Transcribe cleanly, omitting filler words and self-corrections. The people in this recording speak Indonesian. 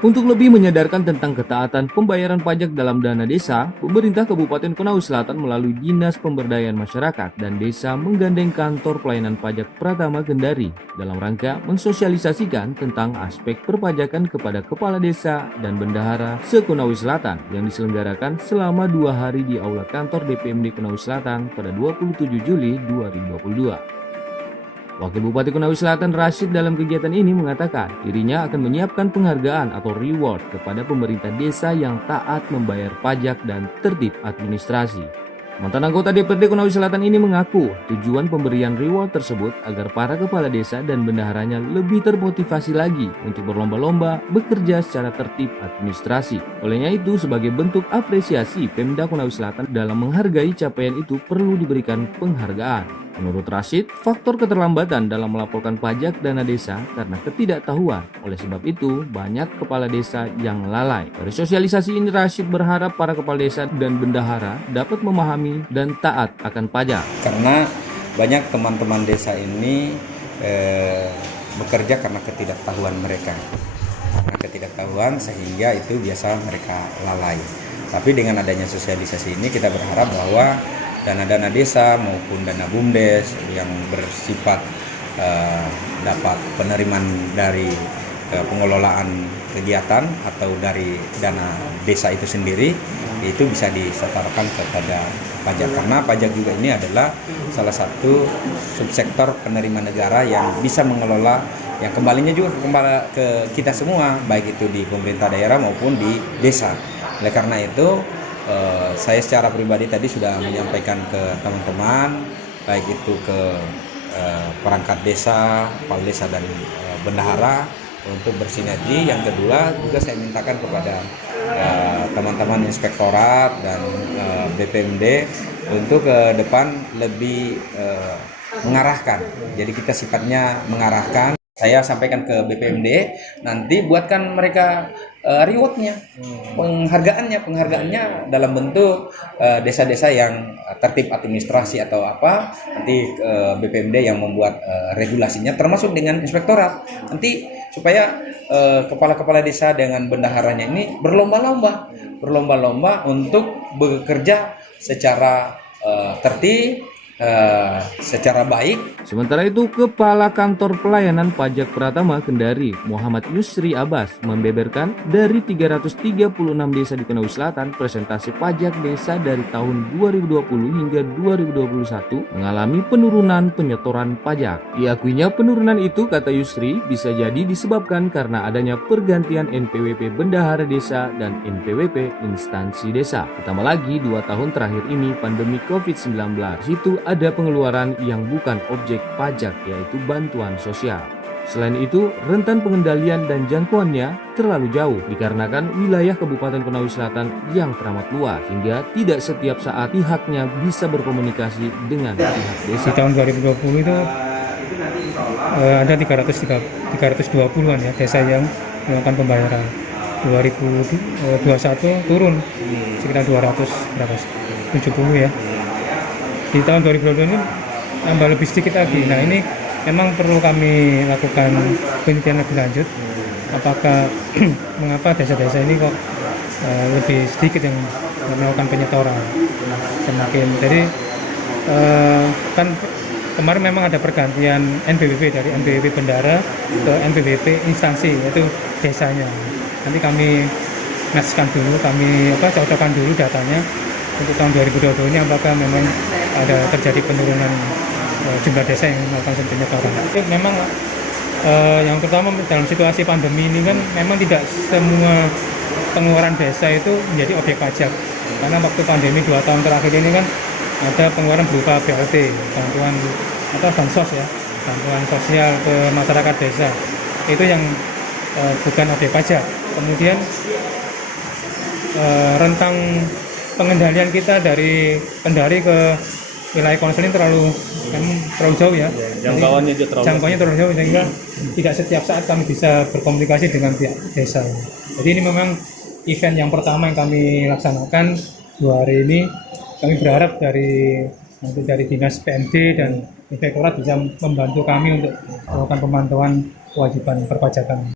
Untuk lebih menyadarkan tentang ketaatan pembayaran pajak dalam dana desa, pemerintah Kabupaten Konawe Selatan melalui Dinas Pemberdayaan Masyarakat dan Desa menggandeng kantor pelayanan pajak Pratama Kendari dalam rangka mensosialisasikan tentang aspek perpajakan kepada kepala desa dan bendahara se-Konawe Selatan yang diselenggarakan selama 2 hari di Aula Kantor DPMD Konawe Selatan pada 27 Juli 2022. Wakil Bupati Konawe Selatan Rashid dalam kegiatan ini mengatakan dirinya akan menyiapkan penghargaan atau reward kepada pemerintah desa yang taat membayar pajak dan tertib administrasi. Mantan anggota DPRD Konawe Selatan ini mengaku tujuan pemberian reward tersebut agar para kepala desa dan bendaharanya lebih termotivasi lagi untuk berlomba-lomba bekerja secara tertib administrasi. Olehnya itu, sebagai bentuk apresiasi, Pemda Konawe Selatan dalam menghargai capaian itu perlu diberikan penghargaan. Menurut Rashid, faktor keterlambatan dalam melaporkan pajak dana desa karena ketidaktahuan. Oleh sebab itu, banyak kepala desa yang lalai. Dari sosialisasi ini, Rashid berharap para kepala desa dan bendahara dapat memahami dan taat akan pajak. Karena banyak teman-teman desa ini bekerja karena ketidaktahuan mereka. Karena ketidaktahuan sehingga itu biasa mereka lalai. Tapi dengan adanya sosialisasi ini kita berharap bahwa dana-dana desa maupun dana BUMDes yang bersifat dapat penerimaan dari pengelolaan kegiatan atau dari dana desa itu sendiri itu bisa disetorkan kepada pajak, karena pajak juga ini adalah salah satu subsektor penerima negara yang bisa mengelola yang kembalinya juga ke kita semua, baik itu di pemerintah daerah maupun di desa. Oleh karena itu saya secara pribadi tadi sudah menyampaikan ke teman-teman, baik itu ke perangkat desa, kepala desa dan bendahara untuk bersinergi. Yang kedua juga saya mintakan kepada teman-teman inspektorat dan BPMD untuk ke depan lebih mengarahkan. Jadi kita sifatnya mengarahkan. Saya sampaikan ke BPMD, nanti buatkan mereka rewardnya, penghargaannya dalam bentuk desa-desa yang tertib administrasi atau apa. Nanti BPMD yang membuat regulasinya, termasuk dengan inspektorat. Nanti supaya kepala-kepala desa dengan bendaharanya ini berlomba-lomba untuk bekerja secara tertib, secara baik. Sementara itu, Kepala Kantor Pelayanan Pajak Pratama Kendari, Muhammad Yusri Abbas, membeberkan dari 336 desa di Konawe Selatan, presentasi pajak desa dari tahun 2020 hingga 2021 mengalami penurunan penyetoran pajak. Diakuinya penurunan itu, kata Yusri, bisa jadi disebabkan karena adanya pergantian NPWP Bendahara Desa dan NPWP Instansi Desa. Ditambah lagi 2 tahun terakhir ini pandemi COVID-19. Situ ada pengeluaran yang bukan objek pajak, yaitu bantuan sosial. Selain itu, rentan pengendalian dan jangkauannya terlalu jauh dikarenakan wilayah Kabupaten Konawe Selatan yang teramat luas hingga tidak setiap saat pihaknya bisa berkomunikasi dengan pihak desa. Di tahun 2020 itu ada 320-an ya desa yang melakukan pembayaran. 2021 turun sekitar 270 ya. Di tahun 2022 ini tambah lebih sedikit lagi. Nah, ini memang perlu kami lakukan penelitian lebih lanjut. Apakah mengapa desa-desa ini kok lebih sedikit yang melakukan penyetoran? Jadi kan kemarin memang ada pergantian NPWP dari NPWP Bendahara ke NPWP instansi, yaitu desanya. Nanti kami ngasihkan dulu, kami cocokkan dulu datanya untuk tahun 2022 ini apakah memang ada terjadi penurunan jumlah desa yang melakukan penyetoran. Memang yang pertama dalam situasi pandemi ini kan memang tidak semua pengeluaran desa itu menjadi objek pajak. Karena waktu pandemi 2 tahun terakhir ini kan ada pengeluaran berupa BLT, bantuan atau bansos ya, bantuan sosial ke masyarakat desa. Itu yang bukan objek pajak. Kemudian rentang pengendalian kita dari Kendari ke wilayah konseling terlalu jauh ya. Jangkauannya terlalu jauh sehingga tidak setiap saat kami bisa berkomunikasi dengan pihak desa. Jadi ini memang event yang pertama yang kami laksanakan 2 hari ini. Kami berharap dari Dinas PMD dan Inspektorat bisa membantu kami untuk melakukan pemantauan kewajiban perpajakan.